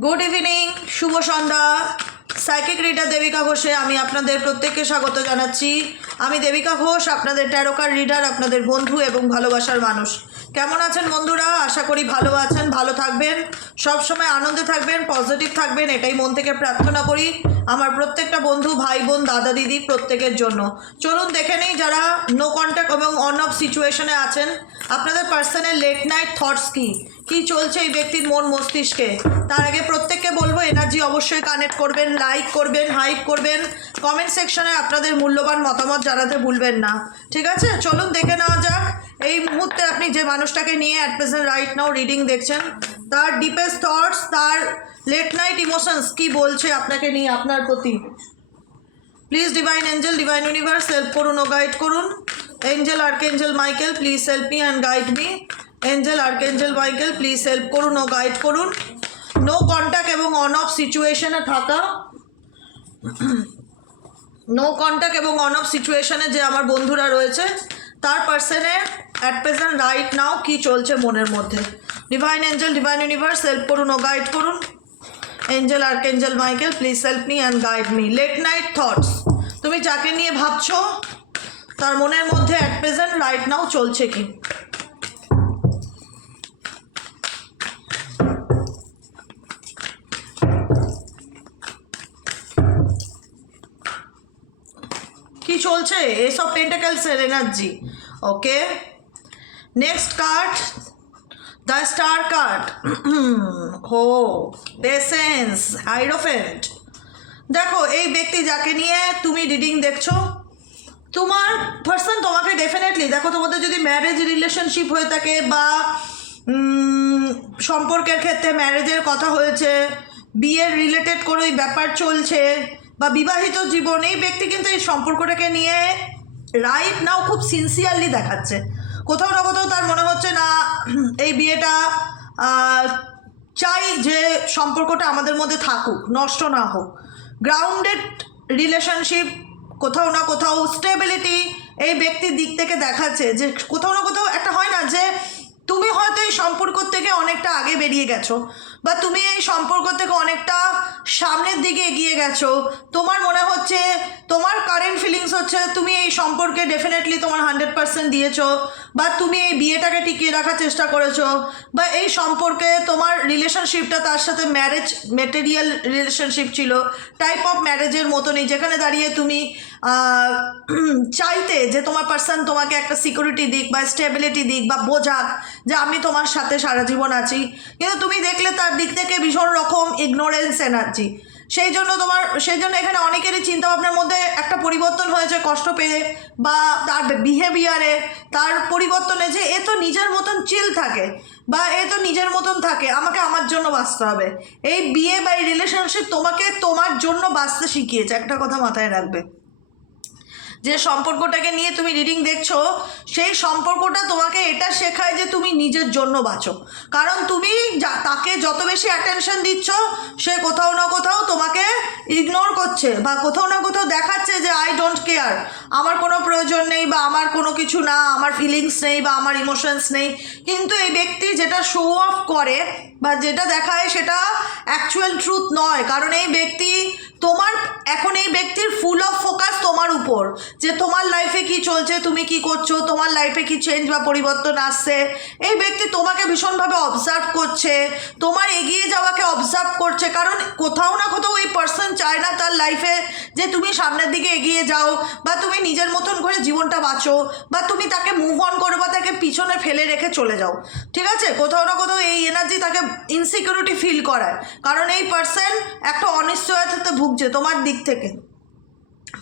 Good evening শুভ সন্ধ্যা। Psychic reader Debika ঘোষে আমি আপনাদের প্রত্যেককে স্বাগত জানাচ্ছি। আমি দেবিকা ঘোষ আপনাদের ট্যারোকার রিডার আপনাদের বন্ধু এবং ভালোবাসার মানুষ। কেমন আছেন বন্ধুরা? আশা করি ভালো আছেন, ভালো থাকবেন। সব সময় আনন্দে থাকবেন পজিটিভ থাকবেন, এটাই মন থেকে প্রার্থনা করি। আমার প্রত্যেকটা বন্ধু, ভাই, বোন, দাদা, দিদি প্রত্যেকের জন্য। চলুন দেখে নিই যারা নো কন্ট্যাক্ট এবং অন অফ সিচুয়েশনে আছেন, আপনাদের পার্সনের লেট নাইট থটস কী? কি চলছে এই ব্যক্তির মন মস্তিষ্কে? তার আগে প্রত্যেককে বলব এনার্জি অবশ্যই কানেক্ট করবেন লাইক করবেন হাইপ করবেন। কমেন্ট সেকশনে আপনাদের মূল্যবান মতামত জানাতে ভুলবেন না। ঠিক আছে? চলুন দেখে নেওয়া যাক। এই মুহূর্তে আপনি যে মানুষটাকে নিয়ে at present right now reading দেখছেন, তার ডিপেস্ট থটস তার লেট নাইট ইমোশনস কি বলছে আপনাকে নিয়ে, আপনার প্রতি? Please divine angel divine universe help করুন ও গাইড করুন। Angel archangel Michael please help me and guide me angel archangel Michael please help করুন ও গাইড করুন। নো কন্ট্যাক্ট এবং অন অফ সিচুয়েশনে থাকা। নো কন্ট্যাক্ট এবং অন অফ সিচুয়েশনে যে আমার বন্ধুরা রয়েছে তার পার্সনে অ্যাট প্রেজেন্ট রাইট নাও কি চলছে মনের মধ্যে? Divine angel divine universe help করুন ও গাইড করুন। Angel archangel Michael please help me and guide me late night thoughts তুমি যাকে নিয়ে ভাবছ, তার মনের মধ্যে অ্যাট প্রেজেন্ট রাইট নাও চলছে কি? কি চলছে? এসব পেন্টাকেলসের energy okay next card the star card হো পেশেন্স হাইডোফেন্ট দেখো, এই ব্যক্তি যাকে নিয়ে তুমি রিডিং দেখছ, তোমার পার্সন তোমাকে ডেফিনেটলি দেখো তোমাদের যদি ম্যারেজ রিলেশনশিপ হয়ে থাকে বা সম্পর্কের ক্ষেত্রে ম্যারেজের কথা হয়েছে বিয়ের রিলেটেড ওই ব্যাপার চলছে, বা বিবাহিত জীবন, এই ব্যক্তি কিন্তু এই সম্পর্কটাকে নিয়ে রাইট নাও খুব সিনসিয়ারলি দেখাচ্ছে। কোথাও না কোথাও তার মনে হচ্ছে না, এই বিয়েটা চাই যে সম্পর্কটা আমাদের মধ্যে থাকুক, নষ্ট না হোক। গ্রাউন্ডেড রিলেশনশিপ কোথাও না কোথাও স্টেবিলিটি এই ব্যক্তির দিক থেকে দেখাচ্ছে যে কোথাও না কোথাও একটা হয় না যে তুমি হয়তো এই সম্পর্ক থেকে অনেকটা আগে বেরিয়ে গেছো। বা তুমি এই সম্পর্ক থেকে অনেকটা সামনের দিকে এগিয়ে গেছো। তোমার মনে হচ্ছে, তোমার কারেন্ট ফিলিংস হচ্ছে, তুমি এই সম্পর্কে ডেফিনেটলি তোমার হান্ড্রেড পার্সেন্ট দিয়েছ। বা তুমি এই বিয়েটাকে টিকিয়ে রাখার চেষ্টা করেছ, বা এই সম্পর্কে তোমার রিলেশনশিপটা তার সাথে ম্যারেজ মেটেরিয়াল রিলেশনশিপ ছিল টাইপ অফ ম্যারেজের মতনই, যেখানে দাঁড়িয়ে তুমি চাইতে যে তোমার পার্সন তোমাকে একটা সিকিউরিটি দিক বা স্টেবিলিটি দিক বা বোঝাক যে আমি তোমার সাথে সারা জীবন আছি। কিন্তু তুমি দেখলে তার দিক থেকে ভীষণ রকম ইগনোরেন্স এনার্জি সেই জন্য তোমার, সেই জন্য এখানে অনেকেরই চিন্তা ভাবনার মধ্যে একটা পরিবর্তন হয়েছে, কষ্ট পেয়ে বা তার বিহেভিয়ারে তার পরিবর্তনে যে এ তো নিজের মতন চিল থাকে বা এ তো নিজের মতন থাকে, আমাকে আমার জন্য বাঁচতে হবে। এই বিয়ে বা এই রিলেশনশিপ তোমাকে তোমার জন্য বাঁচতে শিখিয়েছে, একটা কথা মাথায় রাখবে। যে সম্পর্কটাকে নিয়ে তুমি রিডিং দেখছ, সেই সম্পর্কটা তোমাকে এটা শেখায় যে তুমি নিজের জন্য বাঁচো। কারণ তুমি যা- তাকে যত বেশি অ্যাটেনশন দিচ্ছ, সে কোথাও না কোথাও তোমাকে ইগনোর করছে বা কোথাও না কোথাও দেখাচ্ছে যে আই ডোন্ট কেয়ার আমার কোনো প্রয়োজন নেই বা আমার কোনো কিছু না, আমার ফিলিংস নেই বা আমার ইমোশনস নেই। কিন্তু এই ব্যক্তি যেটা শো অফ করে বা যেটা দেখায় সেটা অ্যাকচুয়াল ট্রুথ নয়। কারণ এই ব্যক্তি তোমার, এখন এই ব্যক্তির ফুল অফ ফোকাস তোমার উপর। যে তোমার লাইফে কি চলছে, তুমি কি করছ, তোমার লাইফে কি চেঞ্জ বা পরিবর্তন আসছে, এই ব্যক্তি তোমাকে ভীষণভাবে অবজার্ভ করছে, তোমার এগিয়ে যাওয়াকে অবজার্ভ করছে, কারণ কোথাও না কোথাও এই পার্সন চায় না তার লাইফে যে তুমি সামনের দিকে এগিয়ে যাও বা তুমি নিজের মতন করে জীবনটা বাঁচো বা তুমি তাকে মুভ অন করো বা তাকে পিছনে ফেলে রেখে চলে যাও, ঠিক আছে? কোথাও না কোথাও এই এনার্জি তাকে ইনসিকিউরিটি ফিল করায়। কারণ এই পার্সন একটা অনিশ্চয়তাতে ভুগছে তোমার দিক থেকে।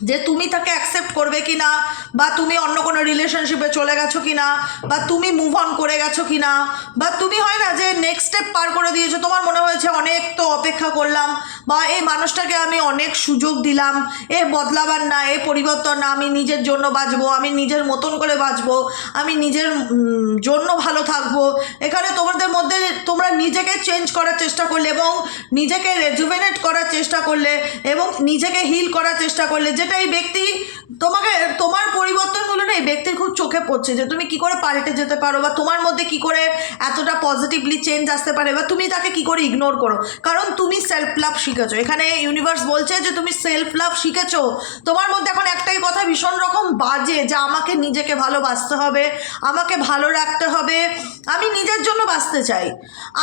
যে তুমি তাকে অ্যাকসেপ্ট করবে কি না বা তুমি অন্য কোনো রিলেশনশিপে চলে গেছো কি না বা তুমি মুভ অন করে গেছো কি না বা তুমি হয় না যে নেক্সট স্টেপ পার করে দিয়েছ, তোমার মনে হয়েছে অনেক তো অপেক্ষা করলাম, বা এই মানুষটাকে আমি অনেক সুযোগ দিলাম, এ বদলাবার না, এ পরিবর্তন না, আমি নিজের জন্য বাঁচবো, আমি নিজের মতন করে বাঁচবো, আমি নিজের জন্য ভালো থাকব, এখানে তোমাদের মধ্যে তোমরা নিজেকে চেঞ্জ করার চেষ্টা করলে এবং নিজেকে রেজুভেনেট করার চেষ্টা করলে এবং নিজেকে হিল করার চেষ্টা করলে যেটা এই ব্যক্তি তোমাকে, তোমার পরিবর্তনগুলো না এই ব্যক্তির খুব চোখে পড়ছে যে তুমি কি করে পাল্টে যেতে পারো বা তোমার মধ্যে কি করে এতটা পজিটিভলি চেঞ্জ আসতে পারে বা তুমি তাকে কি করে ইগনোর করো? কারণ তুমি সেলফ লাভ শিখেছো। এখানে ইউনিভার্স বলছে যে তুমি সেলফ লাভ শিখেছো। তোমার মধ্যে এখন একটাই কথা ভীষণ রকম বাজে যে আমাকে নিজেকে ভালোবাসতে হবে, আমাকে ভালো রাখতে হবে। আমি নিজের জন্য বাঁচতে চাই।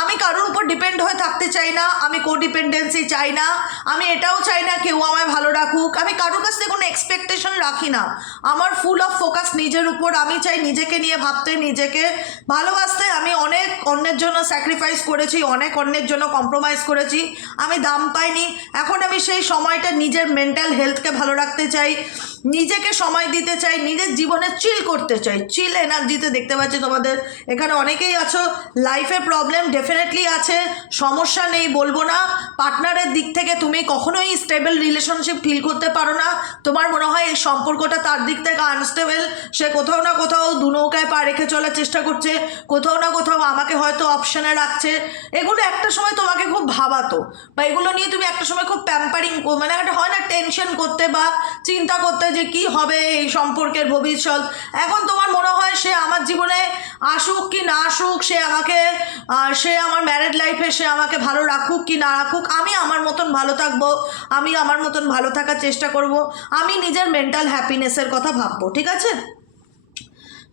আমি কারোর উপর ডিপেন্ড হয়ে থাকতে চাই না। আমি কোডিপেন্ডেন্সি চাই না। আমি এটাও চাই না কেউ আমায় ভালো রাখুক। আমি কারোর কাছ থেকে কোনো এক্সপেকটেশন রাখি না। আমার ফুল অফ ফোকাস নিজের উপর। আমি চাই নিজেকে নিয়ে ভাবতে, নিজেকে ভালোবাসতে। আমি অনেক অন্যের জন্য স্যাক্রিফাইস করেছি, অনেক অন্যের জন্য কম্প্রোমাইজ করেছি। আমি দাম পাইনি। এখন আমি সেই সময়টা নিজের মেন্টাল হেলথকে ভালো রাখতে চাই। নিজেকে সময় দিতে চাই, নিজের জীবনে চিল করতে চাই। চিল এনার্জিতে দেখতে পাচ্ছি তোমাদের এখানে অনেকেই আছো। লাইফে প্রবলেম ডেফিনেটলি আছে, সমস্যা নেই বলব না। পার্টনারের দিক থেকে তুমি কখনোই স্টেবল রিলেশনশিপ ফিল করতে পারো না। তোমার মনে হয় এই সম্পর্কটা তার দিক থেকে আনস্টেবল সে কোথাও না কোথাও দু নৌকায় পা রেখে চলার চেষ্টা করছে, কোথাও না কোথাও আমাকে হয়তো অপশানে রাখছে। এগুলো একটা সময় তোমাকে খুব ভাবাতো বা এগুলো নিয়ে তুমি একটা সময় খুব প্যাম্পারিং মানে একটা হয় না টেনশন করতে বা চিন্তা করতে যে কি হবে এই সম্পর্কের ভবিষ্যৎ? এখন তোমার মনে হয় সে আমার জীবনে আসুক কি না আসুক, সে আমাকে সে আমার ম্যারেড লাইফে সে আমাকে ভালো রাখুক কি না রাখুক, আমি আমার মতন ভালো থাকব, আমি আমার মতন ভালো থাকার চেষ্টা করব, আমি নিজের মেন্টাল হ্যাপিনেসের কথা ভাববো, ঠিক আছে?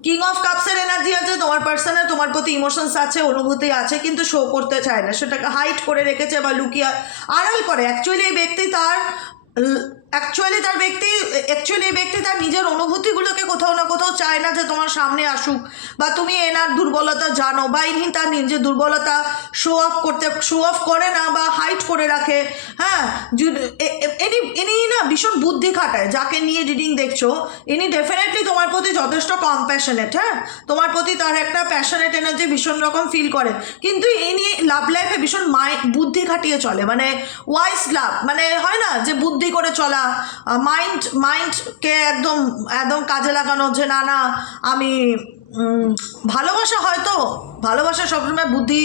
কিং অফ কাপসের এনার্জি আছে, তোমার পার্সনে তোমার প্রতি ইমোশনস আছে, অনুভূতি আছে, কিন্তু শো করতে চায় না। সেটাকে হাইট করে রেখেছে বা লুকিয়ে আড়াল করে অ্যাকচুয়ালি এই ব্যক্তি তার অ্যাকচুয়ালি তার ব্যক্তি অ্যাকচুয়ালি এই ব্যক্তি তার নিজের অনুভূতিগুলোকে কোথাও না কোথাও চায় না যে তোমার সামনে আসুক। বা তুমি এনার দুর্বলতা জানো, বা ইনি তার নিজের দুর্বলতা শো অফ করতে শো অফ করে না বা হাইট করে রাখে। হ্যাঁ ইনি ইনি না ভীষণ বুদ্ধি খাটায়, যাকে নিয়ে রিডিং দেখছ, ইনি ডেফিনেটলি তোমার প্রতি যথেষ্ট কম্প্যাশনেট হ্যাঁ? তোমার প্রতি তার একটা প্যাশনেট এনার্জি ভীষণ রকম ফিল করে। কিন্তু ইনি লাভ লাইফে ভীষণ মাই বুদ্ধি খাটিয়ে চলে মানে ওয়াইস লাভ মানে হয় না যে বুদ্ধি করে চলা মাইন্ড মাইন্ডকে একদম একদম কাজে লাগানো যে, না না, আমি ভালোবাসা হয়তো, ভালোবাসা সবসময় বুদ্ধি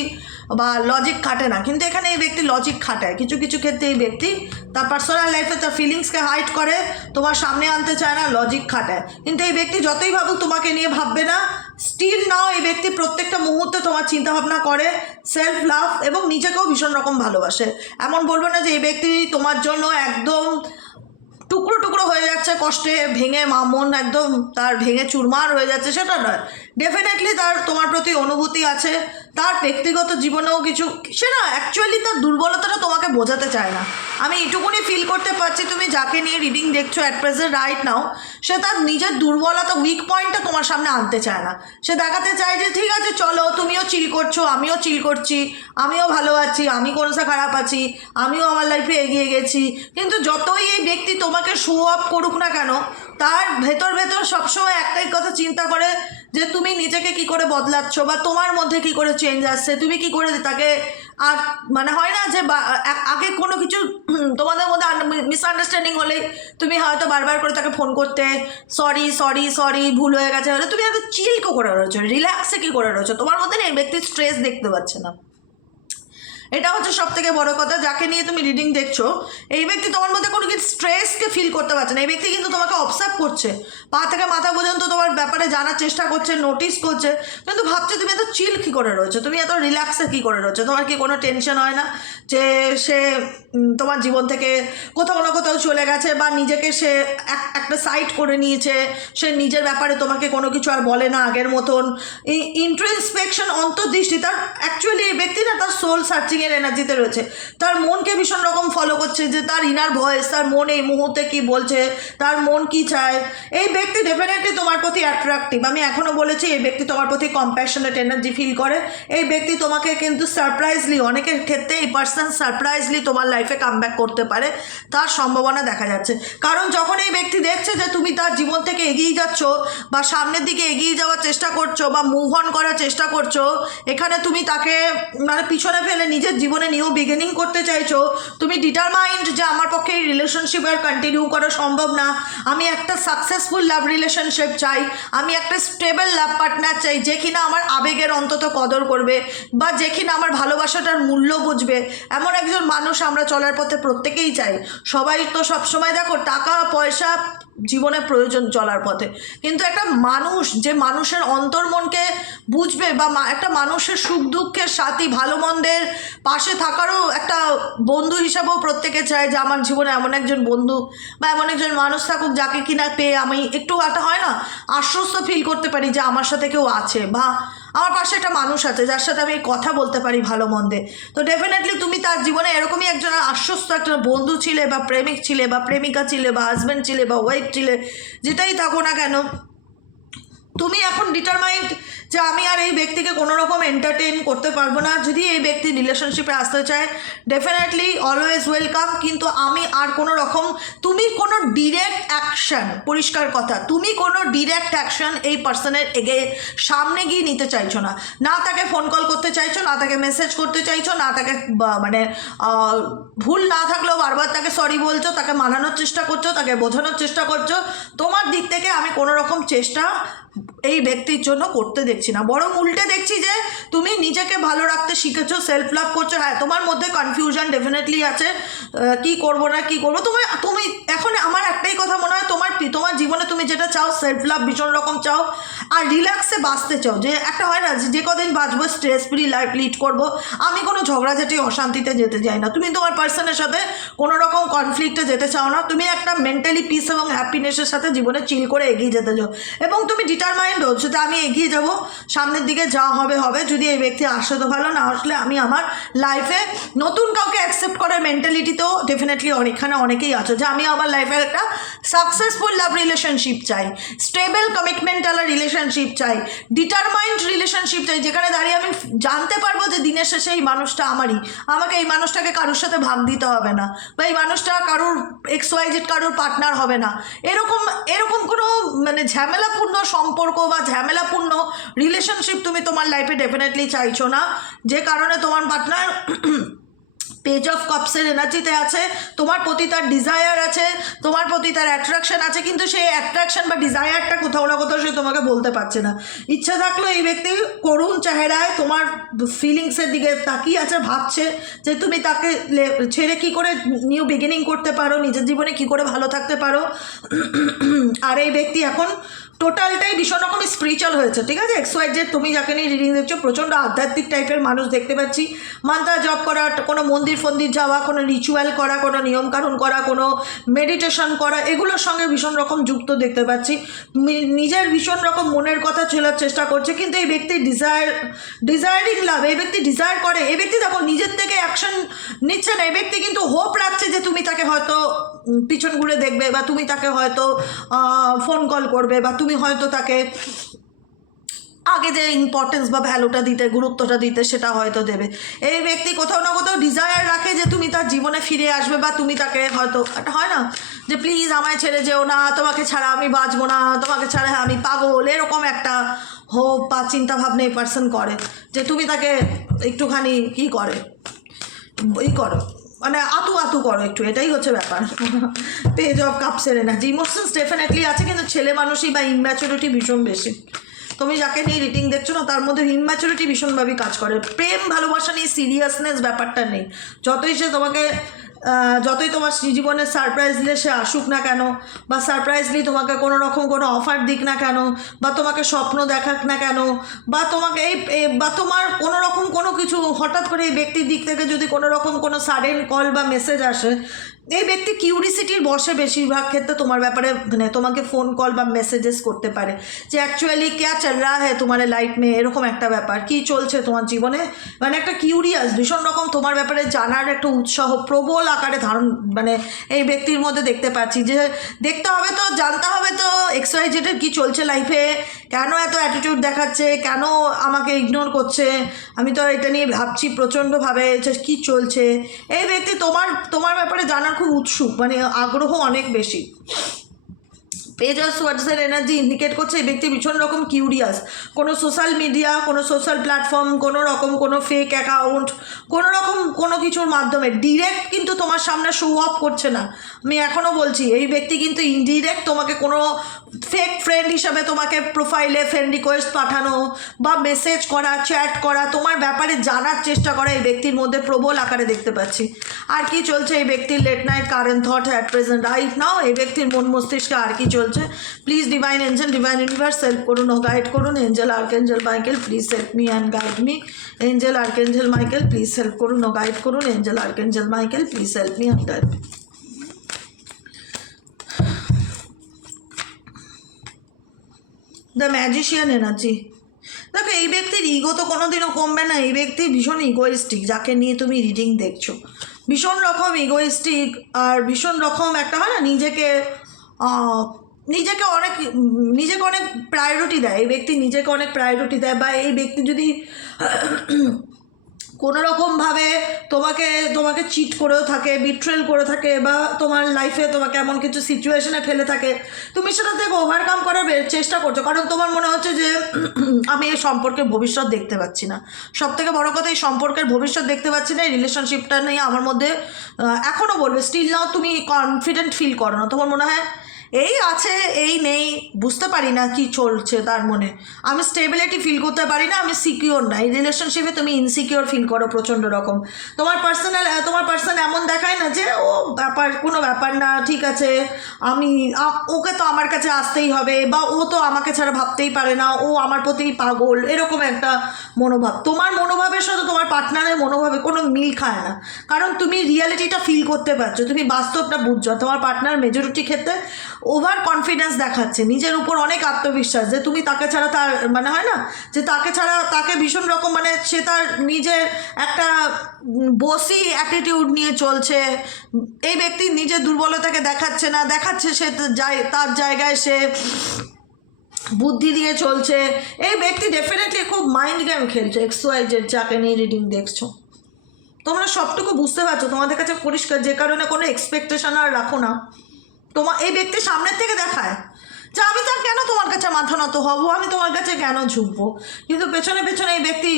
বা লজিক খাটে না। কিন্তু এখানে এই ব্যক্তি লজিক খাটায়। কিছু কিছু ক্ষেত্রে এই ব্যক্তি তার পার্সোনাল লাইফে তার ফিলিংসকে হাইড করে, তোমার সামনে আনতে চায় না লজিক খাটায়। কিন্তু এই ব্যক্তি যতই ভাবুক তোমাকে নিয়ে ভাববে না স্টিল নাও এই ব্যক্তি প্রত্যেকটা মুহূর্তে তোমার চিন্তাভাবনা করে সেলফ লাভ এবং নিজেকেও ভীষণ রকম ভালোবাসে। এমন বলব না যে, এই ব্যক্তি তোমার জন্য একদম টুকরো টুকরো হয়ে যাচ্ছে, কষ্টে ভেঙে মামন একদম তার ভেঙে চুরমার হয়ে যাচ্ছে, সেটা নয়। ডেফিনেটলি তার তোমার প্রতি অনুভূতি আছে, তার ব্যক্তিগত জীবনেও কিছু, সে না অ্যাকচুয়ালি তার দুর্বলতাটা তোমাকে বোঝাতে চায় না। আমি এইটুকুনি ফিল করতে পারছি, তুমি যাকে নিয়ে রিডিং দেখছ অ্যাট প্রেজেন্ট রাইট নাও সে তার নিজের দুর্বলতা উইক পয়েন্টটা তোমার সামনে আনতে চায় না। সে দেখাতে চায় যে, ঠিক আছে, চলো, তুমিও চিল করছ, আমিও চিল করছি, আমিও ভালো আছি, আমি কোনোসা খারাপ আছি, আমিও আমার লাইফে এগিয়ে গেছি। কিন্তু যতই এই ব্যক্তি তোমাকে শো আপ করুক না কেন, তার ভেতর ভেতর সবসময় একটাই কথা চিন্তা করে যে তুমি নিজেকে কি করে বদলাচ্ছ বা তোমার মধ্যে কি করে চেঞ্জ আসছে? তুমি কি করে তাকে আর মানে হয় না যে আগে কোনো কিছু তোমাদের মধ্যে মিসআন্ডারস্ট্যান্ডিং হলে তুমি হয়তো বারবার করে তাকে ফোন করতে সরি সরি সরি ভুল হয়ে গেছে। হলে তুমি এত চিল করে রয়েছো? রিল্যাক্সে কী করে রয়েছো? তোমার মধ্যে না এই ব্যক্তি স্ট্রেস দেখতে পাচ্ছে না। এটা হচ্ছে সব থেকে বড় কথা, যাকে নিয়ে তুমি রিডিং দেখছ, এই ব্যক্তি তোমার মধ্যে কোনো কিছু স্ট্রেসকে ফিল করতে পারছে না। এই ব্যক্তি কিন্তু তোমাকে অবসার্ভ করছে। পা থেকে মাথা পর্যন্ত তোমার ব্যাপারে জানার চেষ্টা করছে নোটিস করছে, কিন্তু ভাবছে তুমি এত চিল কী করে রয়েছো? তুমি এত রিল্যাক্সে কী করে রয়েছো? তোমার কি কোনো টেনশন হয় না যে সে তোমার জীবন থেকে কোথাও না কোথাও চলে গেছে বা নিজেকে সে এক- একটা সাইড করে নিয়েছে, সে নিজের ব্যাপারে তোমাকে কোনো কিছু আর বলে না আগের মতন। এই অন্তর্দৃষ্টি, তার অ্যাকচুয়ালি এই ব্যক্তি না, তার সোল সার্চিংয়ের এনার্জিতে রয়েছে। তার মনকে ভীষণ রকম ফলো করছে যে তার ইনার ভয়েস তার মন এই মুহূর্তে কি বলছে, তার মন কি চায়। এই ব্যক্তি ডেফিনেটলি তোমার প্রতি অ্যাট্রাকটিভ আমি এখনও বলেছি, এই ব্যক্তি তোমার প্রতি কম্প্যাশনেট এনার্জি ফিল করে। এই ব্যক্তি তোমাকে কিন্তু সারপ্রাইজলি অনেকের ক্ষেত্রে এই পার্সন সারপ্রাইজলি তোমার লাইফে কাম করতে পারে। তার সম্ভাবনা দেখা যাচ্ছে। কারণ যখন এই ব্যক্তি দেখছে যে তুমি তার জীবন থেকে এগিয়ে যাচ্ছ বা সামনের দিকে এগিয়ে যাওয়ার চেষ্টা করছ বা মুভ অন করার চেষ্টা করছ, এখানে তুমি তাকে মানে পিছনে ফেলে নিজের নিজের জীবনে নিউ বিগিনিং করতে চাইছো, তুমি ডিটারমাইন্ড যে আমার পক্ষে এই রিলেশনশিপ আর কন্টিনিউ করা সম্ভব না। আমি একটা সাকসেসফুল লাভ রিলেশনশিপ চাই, আমি একটা স্টেবল লাভ পার্টনার চাই, যে কিনা আমার আবেগের অন্তত কদর করবে বা যে কিনা আমার ভালোবাসাটার মূল্য বুঝবে। এমন একজন মানুষ আমরা চলার পথে প্রত্যেকেই চাই। সবাই তো সবসময় দেখো, টাকা, পয়সা জীবনে প্রয়োজন চলার পথে। কিন্তু একটা মানুষ যে মানুষের অন্তর্মনকে বুঝবে বা একটা মানুষের সুখ দুঃখের সাথী ভালো মন্দের পাশে থাকারও একটা বন্ধু হিসাবেও প্রত্যেকে চায় যে আমার জীবনে এমন একজন বন্ধু বা এমন একজন মানুষ থাকুক যাকে কিনা পেয়ে আমি একটু একটা হয় না আশ্বস্ত ফিল করতে পারি যে আমার সাথে কেউ আছে বা আমার পাশে একটা মানুষ আছে, যার সাথে আমি কথা বলতে পারি ভালো মন্দে। তো ডেফিনেটলি তুমি তার জীবনে এরকমই একজন আশ্বস্ত একটা বন্ধু ছিলে বা প্রেমিক ছিলে বা প্রেমিকা ছিলে বা হাজব্যান্ড ছিলে বা ওয়াইফ ছিলে, যেটাই থাকো না কেন, তুমি এখন ডিটারমাইন্ড যে আমি আর এই ব্যক্তিকে কোনো রকম এন্টারটেইন করতে পারব না। যদি এই ব্যক্তি রিলেশনশিপে আসতে চায় ডেফিনেটলি অলওয়েজ ওয়েলকাম কিন্তু আমি আর কোনো রকম তুমি কোনো ডিরেক্ট অ্যাকশন পরিষ্কার কথা, তুমি কোনো ডিরেক্ট অ্যাকশন এই পার্সনের এগে সামনে গিয়ে নিতে চাইছো না। না তাকে ফোন কল করতে চাইছো, না তাকে মেসেজ করতে চাইছো, না তাকে মানে ভুল না থাকলেও বারবার তাকে সরি বলছো, তাকে মানানোর চেষ্টা করছ, তাকে বোঝানোর চেষ্টা করছ, তোমার দিক থেকে আমি কোনো রকম চেষ্টা এই ব্যক্তির জন্য করতে দেখছি না। বরং উল্টে দেখছি যে তুমি নিজেকে ভালো রাখতে শিখেছো সেলফ লাভ করছ। হ্যাঁ তোমার মধ্যে কনফিউশন ডেফিনেটলি আছে। কি করব না, কি করব? তুমি তুমি, এখন আমার একটাই কথা মনে হয়, তোমার তোমার জীবনে তুমি যেটা চাও সেলফ লাভ ভীষণ রকম চাও। আর রিল্যাক্সে বাঁচতে চাও। যে একটা হয় না, যে কদিন বাঁচবো স্ট্রেস ফ্রি লাইফ লিড করব। আমি কোনো ঝগড়াঝাটি, অশান্তিতে যেতে চাই না। তুমি তোমার পার্সনের সাথে কোনো রকম কনফ্লিক্টে যেতে চাও না। তুমি একটা মেন্টালি পিস এবং হ্যাপিনেসের সাথে জীবনে চিল করে এগিয়ে যেতে চাও। এবং তুমি ডিটারমাইন্ড হচ্ছে যে আমি এগিয়ে যাব। সামনের দিকে যা হবে হবে। যদি এই ব্যক্তি আসে তো ভালো, না আসলে আমি আমার লাইফে নতুন কাউকে অ্যাকসেপ্ট করার মেন্টালিটিতেও ডেফিনেটলি অনেকখানে অনেকেই আছে। যে আমি আমার লাইফে একটা সাকসেসফুল লাভ রিলেশনশিপ চাই স্টেবল কমিটমেন্ট আলা রিলেশনশিপ চাই ডিটারমাইন্ড রিলেশনশিপ চাই। যেখানে দাঁড়িয়ে আমি জানতে পারব যে দিনের শেষে এই মানুষটা আমারই। আমাকে এই মানুষটাকে কারোর সাথে ভাগ দিতে হবে না, বা এই মানুষটা কারোর এক্স ওয়াই জেড কারোর পার্টনার হবে না। এরকম এরকম কোনো মানে ঝামেলাপূর্ণ সম্পর্ক বা ঝামেলাপূর্ণ রিলেশনশিপ তুমি তোমার লাইফে ডেফিনেটলি চাইছো না। যে কারণে তোমার পার্টনার পেজ অফ কাপসের এনার্জিতে আছে, তোমার প্রতি তার ডিজায়ার আছে, তোমার প্রতি তার অ্যাট্রাকশন আছে, কিন্তু সেই অ্যাট্রাকশন বা ডিজায়ারটা কোথাও না কোথাও সে তোমাকে বলতে পারছে না। ইচ্ছা থাকলেও এই ব্যক্তি করুণ চেহারায় তোমার ফিলিংসের দিকে তাকিয়ে আছে, ভাবছে যে তুমি তাকে ছেড়ে কি করে নিউ বিগিনিং করতে পারো, নিজের জীবনে কি করে ভালো থাকতে পারো। আর এই ব্যক্তি এখন টোটালটাই ভীষণ রকম স্পিরিচুয়াল হয়েছে, ঠিক আছে? এক্স ওয়াই জেড তুমি যাকে নিয়ে রিডিং দেখছ, প্রচণ্ড আধ্যাত্মিক টাইপের মানুষ দেখতে পাচ্ছি। মান্ত্রা জপ করা, কোনো মন্দির ফন্দির যাওয়া, কোনো রিচুয়াল করা, কোনো নিয়মকানুন করা, কোনো মেডিটেশন করা, এগুলোর সঙ্গে ভীষণ রকম যুক্ত দেখতে পাচ্ছি। নিজের ভীষণ রকম মনের কথা ছেলার চেষ্টা করছে, কিন্তু এই ব্যক্তি ডিজায়ার ডিজায়ারিং লাভ এই ব্যক্তি ডিজায়ার করে, এই ব্যক্তি দেখো নিজের থেকে অ্যাকশন নিচ্ছে না, এই ব্যক্তি কিন্তু হোপ রাখছে যে তুমি তাকে হয়তো পিছন ঘুরে দেখবে বা তুমি তাকে হয়তো ফোন কল করবে বা তুমি হয়তো তাকে আগে যে ইম্পর্টেন্স বা ভ্যালুটা দিতে, গুরুত্বটা দিতে, সেটা হয়তো দেবে। এই ব্যক্তি কোথাও না কোথাও ডিজায়ার রাখে যে তুমি তার জীবনে ফিরে আসবে বা তুমি তাকে হয়তো একটা হয় না? যে প্লিজ আমায় ছেড়ে যেও না, তোমাকে ছাড়া আমি বাঁচবো না, তোমাকে ছাড়া আমি পাগল এরকম একটা হোপ বা চিন্তা ভাবনা এই পার্সন করে যে তুমি তাকে একটুখানি কি করে, ই করো। মানে আতু আতু করো একটু, এটাই হচ্ছে ব্যাপার। পেজ অফ কাপসের এনার্জি ইমোশনস ডেফিনেটলি আছে, কিন্তু ছেলে মানুষই বা ইম্যাচুরিটি ভীষণ বেশি। তুমি যাকে নিয়ে রিটিং দেখছ না, তার মধ্যে ইম্যাচুরিটি ভীষণভাবেই কাজ করে। প্রেম, ভালোবাসা নিয়ে সিরিয়াসনেস ব্যাপারটা নেই। যতই সে তোমাকে যতই তোমার জীবনে সারপ্রাইজলি সে আসুক না কেন, বা সারপ্রাইজলি তোমাকে কোনো রকম কোনো অফার দিক না কেন, বা তোমাকে স্বপ্ন দেখাক না কেন, বা তোমাকে এই বা তোমার কোনো রকম কোনো কিছু হঠাৎ করে এই ব্যক্তির দিক থেকে যদি কোনো রকম কোনো সাডেন কল বা মেসেজ আসে এই ব্যক্তি কিউরিসিটির বসে বেশিরভাগ ক্ষেত্রে তোমার ব্যাপারে মানে তোমাকে ফোন কল বা মেসেজেস করতে পারে। যে অ্যাকচুয়ালি ক্যা চল রা হ্যাঁ তোমার লাইফ মে? এরকম একটা ব্যাপার। কি চলছে তোমার জীবনে? মানে একটা কিউরিয়াস ভীষণ রকম তোমার ব্যাপারে জানার একটা উৎসাহ প্রবল আকারে ধারণ মানে এই ব্যক্তির মধ্যে দেখতে পাচ্ছি। যে দেখতে হবে তো, জানতে হবে তো এক্সওয়াই জেডের কী চলছে লাইফে কেন এত অ্যাটিটিউড দেখাচ্ছে? কেন আমাকে ইগনোর করছে? আমি তো এটা নিয়ে ভাবছি প্রচণ্ডভাবে কি চলছে? এই ব্যক্তি তোমার তোমার ব্যাপারে জানার খুব উৎসুক মানে আগ্রহ অনেক বেশি। অফ সোয়ার্ডসের এনার্জি ইন্ডিকেট করছে এই ব্যক্তি ভীষণ রকম কিউরিয়াস কোনো সোশ্যাল মিডিয়া কোনো সোশ্যাল প্ল্যাটফর্ম কোনো রকম কোনো ফেক অ্যাকাউন্ট কোনো রকম কোনো কিছুর মাধ্যমে। ডিরেক্ট কিন্তু তোমার সামনে শো অফ করছে না। আমি এখনও বলছি, এই ব্যক্তি কিন্তু ইনডিরেক্ট তোমাকে কোনো ফেক ফ্রেন্ড হিসাবে তোমাকে প্রোফাইলে ফ্রেন্ড রিকোয়েস্ট পাঠানো বা মেসেজ করা চ্যাট করা, তোমার ব্যাপারে জানার চেষ্টা করা এই ব্যক্তির মধ্যে প্রবল আকারে দেখতে পাচ্ছি। আর কি চলছে এই ব্যক্তির late night current thought at present right now এই ব্যক্তির মন মস্তিষ্কে আর কি চলছে? Please divine angel divine universe help করুন, ও গাইড করুন। Angel archangel Michael please help me and guide me angel archangel Michael please help করুন, ও গাইড করুন। Angel archangel Michael please help me and guide me the magician energy দেখো, এই ব্যক্তির ego তো কোনোদিনও কমবে না। এই ব্যক্তি ভীষণ ইগোইস্টিক যাকে নিয়ে তুমি রিডিং দেখছ। ভীষণ রকম ইগোইস্টিক আর ভীষণ রকম একটা হয় না নিজেকে নিজেকে অনেক নিজেকে অনেক প্রায়োরিটি দেয়। এই ব্যক্তি নিজেকে অনেক প্রায়োরিটি দেয় বা এই ব্যক্তি যদি কোনো রকমভাবে তোমাকে তোমাকে চিট করেও থাকে বিট্রেল করে থাকে বা তোমার লাইফে তোমাকে এমন কিছু সিচুয়েশনে ফেলে থাকে, তুমি সেটা থেকে ওভারকাম করার চেষ্টা করছ। কারণ তোমার মনে হচ্ছে যে আমি এই সম্পর্কের ভবিষ্যৎ দেখতে পাচ্ছি না। সব থেকে বড়ো কথা, এই সম্পর্কের ভবিষ্যৎ দেখতে পাচ্ছি না, এই রিলেশনশিপটা নিয়ে আমার মধ্যে এখনও বলবে স্টিল নাও তুমি কনফিডেন্ট ফিল করো না। তোমার মনে হয় এই আছে, এই নেই। বুঝতে পারি না কি চলছে তার মনে। আমি স্টেবিলিটি ফিল করতে পারি না, আমি সিকিওর না। এই রিলেশনশিপে তুমি ইনসিকিওর ফিল করো প্রচণ্ড রকম। তোমার পার্সোনাল তোমার পার্সন এমন দেখায় না যে, ও, ব্যাপার, কোনো ব্যাপার না, ঠিক আছে। আমি ওকে তো আমার কাছে আসতেই হবে বা ও তো আমাকে ছাড়া ভাবতেই পারে না। ও আমার প্রতি পাগল। এরকম একটা মনোভাব। তোমার মনোভাবের সাথে তোমার পার্টনারের মনোভাবে কোনো মিল খায় না। কারণ তুমি রিয়ালিটিটা ফিল করতে পারছ, তুমি বাস্তবটা বুঝছ। তোমার পার্টনার মেজরিটি ক্ষেত্রে ওভার কনফিডেন্স দেখাচ্ছে, নিজের উপর অনেক আত্মবিশ্বাস যে তুমি তাকে ছাড়া তার মানে হয় না? যে তাকে ছাড়া তাকে ভীষণ রকম মানে সে তার নিজের একটা বসি অ্যাটিটিউড নিয়ে চলছে। এই ব্যক্তি নিজের দুর্বলতাকে দেখাচ্ছে না, দেখাচ্ছে সে তার জায়গায় সে বুদ্ধি দিয়ে চলছে। এই ব্যক্তি ডেফিনেটলি খুব মাইন্ড গেম খেলছে এক্স ওয়াই জেড যাকে নিয়ে রিডিং দেখছ। তোমরা সবটুকু বুঝতে পারছ, তোমাদের কাছে পরিষ্কার, যে কারণে কোনো এক্সপেকটেশন আর রাখো না। তোমার এই ব্যক্তি সামনের থেকে দেখায়। যে আমি তার কেন তোমার কাছে মাথা নত হব? আমি তোমার কাছে কেন ঝুঁকবো? কিন্তু পেছনে পেছনে এই ব্যক্তি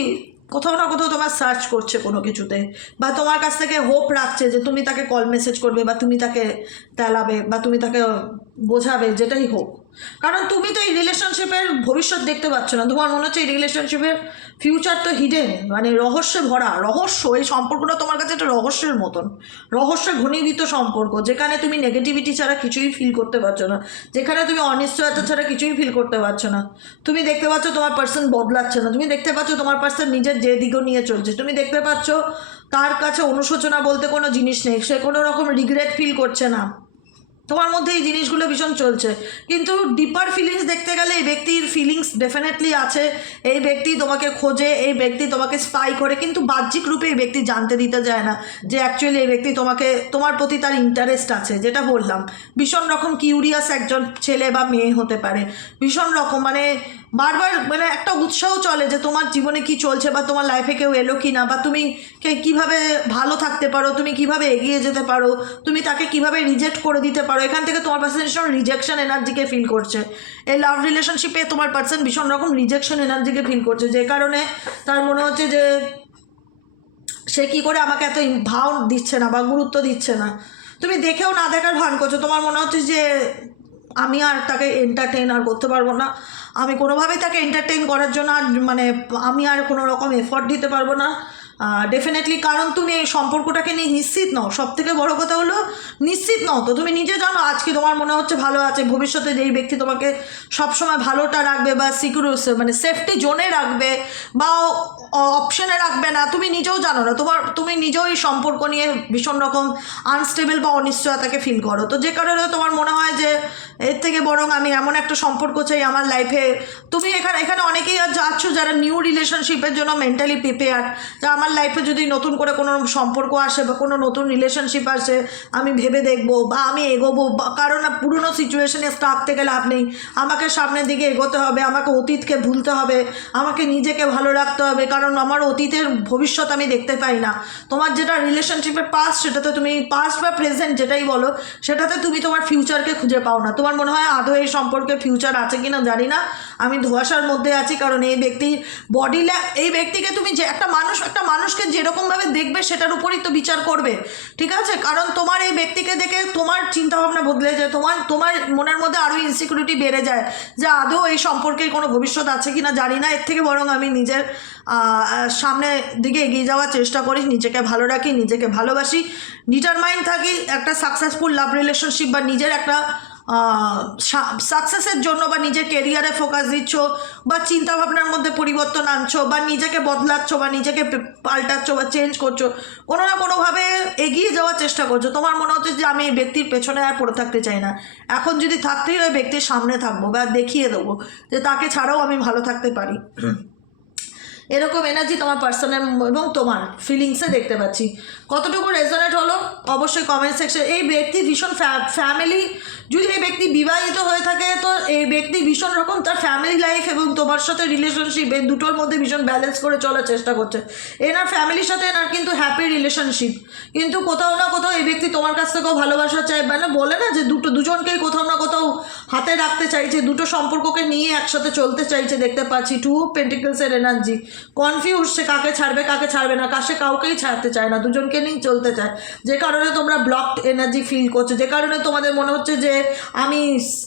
কোথাও না কোথাও তোমার সার্চ করছে কোনো কিছুতে বা তোমার কাছ থেকে হোপ রাখছে যে তুমি তাকে কল মেসেজ করবে বা তুমি তাকে তেলাবে বা তুমি তাকে বোঝাবে, যেটাই হোক। কারণ তুমি তো এই রিলেশনশিপের ভবিষ্যৎ দেখতে পাচ্ছ না। তোমার মনে হচ্ছে এই রিলেশনশিপের ফিউচার তো হিডেন মানে রহস্যে ভরা। রহস্য, এই সম্পর্কটা তোমার কাছে একটা রহস্যের মতন। রহস্যে ঘনীভূত সম্পর্ক, যেখানে তুমি নেগেটিভিটি ছাড়া কিছুই ফিল করতে পারছ না। যেখানে তুমি অনিশ্চয়তা ছাড়া কিছুই ফিল করতে পারছ না। তুমি দেখতে পাচ্ছ তোমার পার্সন বদলাচ্ছে না। তুমি দেখতে পাচ্ছ তোমার পার্সন নিজের যে দিকেও নিয়ে চলছে। তুমি দেখতে পাচ্ছ তার কাছে অনুশোচনা বলতে কোনো জিনিস নেই। সে কোনো রকম রিগ্রেট ফিল করছে না। তোমার মধ্যে এই জিনিসগুলো ভীষণ চলছে। কিন্তু ডিপার ফিলিংস দেখতে গেলে এই ব্যক্তির ফিলিংস ডেফিনেটলি আছে। এই ব্যক্তি তোমাকে খোঁজে, এই ব্যক্তি তোমাকে স্পাই করে, কিন্তু বাহ্যিক রূপে এই ব্যক্তি জানতে দিতে যায় না যে অ্যাকচুয়ালি এই ব্যক্তি তোমাকে, তোমার প্রতি তার ইন্টারেস্ট আছে, যেটা বললাম। ভীষণ রকম কিউরিয়াস একজন ছেলে বা মেয়ে হতে পারে। ভীষণ রকম মানে বারবার মানে একটা উৎসাহ চলে যে তোমার জীবনে কি চলছে বা তোমার লাইফে কেউ এলো কি না বা তুমি কীভাবে ভালো থাকতে পারো, তুমি কীভাবে এগিয়ে যেতে পারো, তুমি তাকে কীভাবে রিজেক্ট করে দিতে পারো, এখান থেকে তোমার পার্সন ভীষণ রিজেকশন এনার্জিকে ফিল করছে। এই লাভ রিলেশনশিপে তোমার পার্সন ভীষণ রকম রিজেকশন এনার্জিকে ফিল করছে, যে কারণে তার মনে হচ্ছে যে সে কি করে আমাকে এত ভাও দিচ্ছে না বা গুরুত্ব দিচ্ছে না। তুমি দেখেও না দেখার ভান করছ, তোমার মনে হচ্ছে যে আমি আর তাকে এন্টারটেন আর করতে পারব না। আমি কোনোভাবেই তাকে এন্টারটেইন করার জন্য আর মানে আমি আর কোনো রকম এফর্ট দিতে পারব না। ডেফিনেটলি কারণ তুমি এই সম্পর্কটাকে নিয়ে নিশ্চিত নও। সব থেকে বড় কথা হলো, নিশ্চিত নও তো। তুমি নিজে জানো, আজকে তোমার মনে হচ্ছে ভালো আছে, ভবিষ্যতে যেই ব্যক্তি তোমাকে সবসময় ভালোটা রাখবে বা সিকিউর মানে সেফটি জোনে রাখবে বা অপশনে রাখবে না, তুমি নিজেও জানো না। তোমার, তুমি নিজেও এই সম্পর্ক নিয়ে ভীষণ রকম আনস্টেবল বা অনিশ্চয়তাকে ফিল করো। তো যে কারণে তোমার মনে হয় যে, এর থেকে বরং আমি এমন একটা সম্পর্ক চাই আমার লাইফে তুমি এখানে এখানে অনেকেই যাচ্ছ যারা নিউ রিলেশনশিপের জন্য মেন্টালি প্রিপেয়ার যা আমার লাইফে যদি নতুন করে কোনো সম্পর্ক আসে বা কোনো নতুন রিলেশনশিপ আসে, আমি ভেবে দেখব বা আমি এগোবো বা কারণ পুরনো সিচুয়েশনে স্টাক থেকে লাভ নেই। আমাকে সামনের দিকে এগোতে হবে, আমাকে অতীতকে ভুলতে হবে, আমাকে নিজেকে ভালো রাখতে হবে, কারণ আমার অতীতের ভবিষ্যৎ আমি দেখতে পাই না। তোমার যেটা রিলেশনশিপের পাস্ট সেটাতে তুমি পাস্ট বা প্রেজেন্ট যেটাই বলো, সেটাতে তুমি তোমার ফিউচারকে খুঁজে পাও না। তোমার মনে হয় আদৌ এই সম্পর্কে ফিউচার আছে কি না জানি না। আমি ধোয়াশার মধ্যে আছি কারণ এই ব্যক্তি বডি এই ব্যক্তিকে তুমি যে একটা মানুষ একটা মানুষকে যেরকমভাবে দেখবে সেটার উপরই তো বিচার করবে। ঠিক আছে? কারণ তোমার এই ব্যক্তিকে দেখে তোমার চিন্তাভাবনা বদলে যায় তোমার তোমার মনের মধ্যে আরও ইনসিকিউরিটি বেড়ে যায় যে আদৌ এই সম্পর্কে কোনো ভবিষ্যৎ আছে কি না জানি না। এর থেকে বরং আমি নিজের আহ, সামনে দিকে এগিয়ে যাওয়ার চেষ্টা করি নিজেকে ভালো রাখি নিজেকে ভালোবাসি ডিটারমাইন্ড থাকি একটা সাকসেসফুল লাভ রিলেশনশিপ বা নিজের একটা সাকসেসের জন্য বা নিজের কেরিয়ারে ফোকাস দিচ্ছ বা চিন্তা ভাবনার মধ্যে পরিবর্তন আনছো বা নিজেকে বদলাচ্ছ বা নিজেকে পাল্টাচ্ছ বা চেঞ্জ করছ কোনো না কোনোভাবে এগিয়ে যাওয়ার চেষ্টা করছ। তোমার মনে হচ্ছে যে আমি এই ব্যক্তির পেছনে আর পড়ে থাকতে চাই না। এখন যদি থাকতেই হয় ব্যক্তির সামনে থাকব বা দেখিয়ে দেবো যে তাকে ছাড়াও আমি ভালো থাকতে পারি। এরকম এনার্জি তোমার পার্সোনাল এবং তোমার ফিলিংসে দেখতে পাচ্ছি। কতটুকু রেজনেট হলো? অবশ্যই কমেন্ট সেকশন এই ব্যক্তি ভীষণ ফ্যামিলি যদি এই ব্যক্তি বিবাহিত হয়ে থাকে, তো এই ব্যক্তি ভীষণ রকম তার ফ্যামিলি লাইফ এবং তোমার সাথে রিলেশনশিপ এই দুটোর মধ্যে ভীষণ ব্যালেন্স করে চলার চেষ্টা করছে। এনার ফ্যামিলির সাথে এনার কিন্তু হ্যাপি রিলেশনশিপ কিন্তু কোথাও না কোথাও এই ব্যক্তি তোমার কাছ থেকেও ভালোবাসা চায়। মানে বলে না যে দুটো, দুজনকেই কোথাও না কোথাও হাতে রাখতে চাইছে দুটো সম্পর্ককে নিয়ে একসাথে চলতে চাইছে দেখতে পাচ্ছি টু পেন্টিকলসের এনার্জি কনফিউজ সে কাকে ছাড়বে কাকে ছাড়বে না কাছে কাউকেই ছাড়তে চায় না। দুজনকে নিয়েই চলতে চায়। যে কারণে তোমরা ব্লকড এনার্জি ফিল করছ, যে কারণে তোমাদের মনে হচ্ছে যে আমি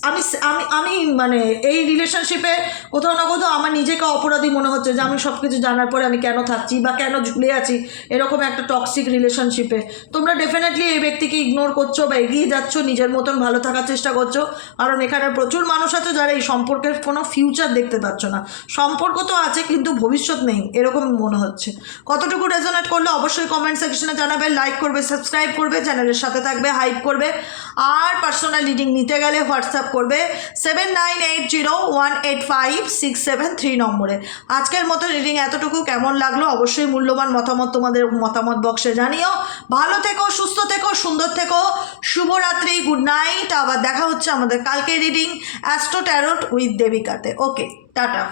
আমি আমি আমি মানে এই রিলেশনশিপে কোথাও না কোথাও আমার নিজেকে অপরাধী মনে হচ্ছে যে আমি সব কিছু জানার পরে আমি কেন থাকছি বা কেন ঝুলে আছি, এরকম একটা টক্সিক রিলেশনশিপে তোমরা ডেফিনেটলি এই ব্যক্তিকে ইগনোর করছ বা এগিয়ে যাচ্ছ, নিজের মতন ভালো থাকার চেষ্টা করছ। কারণ এখানে প্রচুর মানুষ আছে যারা এই সম্পর্কের কোনো ফিউচার দেখতে পাচ্ছ না। সম্পর্ক তো আছে কিন্তু ভবিষ্যৎ নেই, এরকম মনে হচ্ছে। কতটুকু রেজোনেট করলে অবশ্যই কমেন্ট সেকশনে জানাবে লাইক করবে সাবস্ক্রাইব করবে চ্যানেলের সাথে থাকবে হাইপ করবে, আর পার্সোনাল রিডিং নিতে গেলে হোয়াটসঅ্যাপ করবে seven nine eight zero one eight five six seven three নম্বরে। আজকের মতো রিডিং এতটুকু। কেমন লাগল? অবশ্যই মূল্যবান মতামত তোমাদের মতামত বক্সে জানিও। ভালো থেকো, সুস্থ থেকো, সুন্দর থেকো। শুভরাত্রি গুড নাইট আবার দেখা হচ্ছে আমাদের কালকে রিডিং অ্যাস্ট্রো ট্যারোট উইথ দেবিকাতে ওকে টাটা।